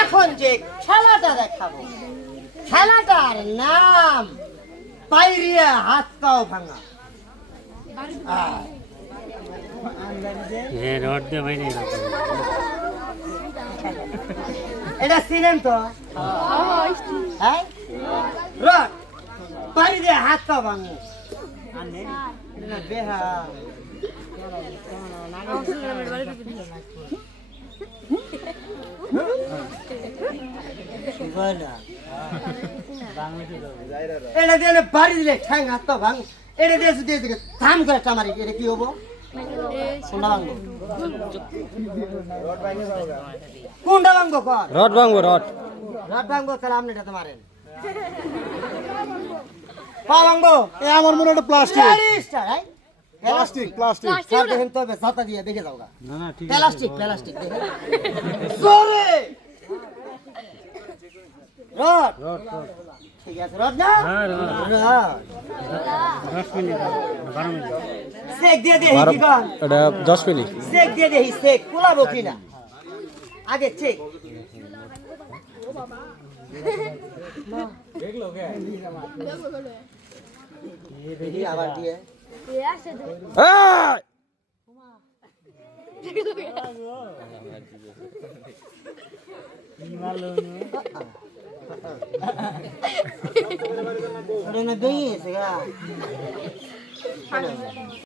এখন যে খেলাটা দেখাবো খেলাটার নাম পাইরিয়া হাত পাও ভাঙা। এটা চিনেন তো? হ্যাঁ, রড পাইরি দিয়ে হাত পা ভাঙো। বেহা এটা দিয়ে বাড়ি দিলে ঠ্যাং হাত পা ভাঙ। এটা দিয়ে যদি থাম করে টামারি এটা কি হবো? কোনটা ভাঙবো? কোনটা ভাঙবো? রড ভাঙবো। রড ভাঙবো। তাহলে আপনি এটাতে মারেন। পা ভাঙবো। আমার মনে হয় প্লাস্টিক। প্লাস্টিক স্যার দেখেন তো ছাতা দিয়ে দেখে যাও। প্লাস্টিক দেখেন। জোরে রড। ঠিক আছে, রড না? চেক দিয়ে দেখি কি কর। এটা 10 মিনিট। চেক দিয়ে দেখি চেক কুলাবো কিনা। আগে চেক। দেখি আবার দিয়ে।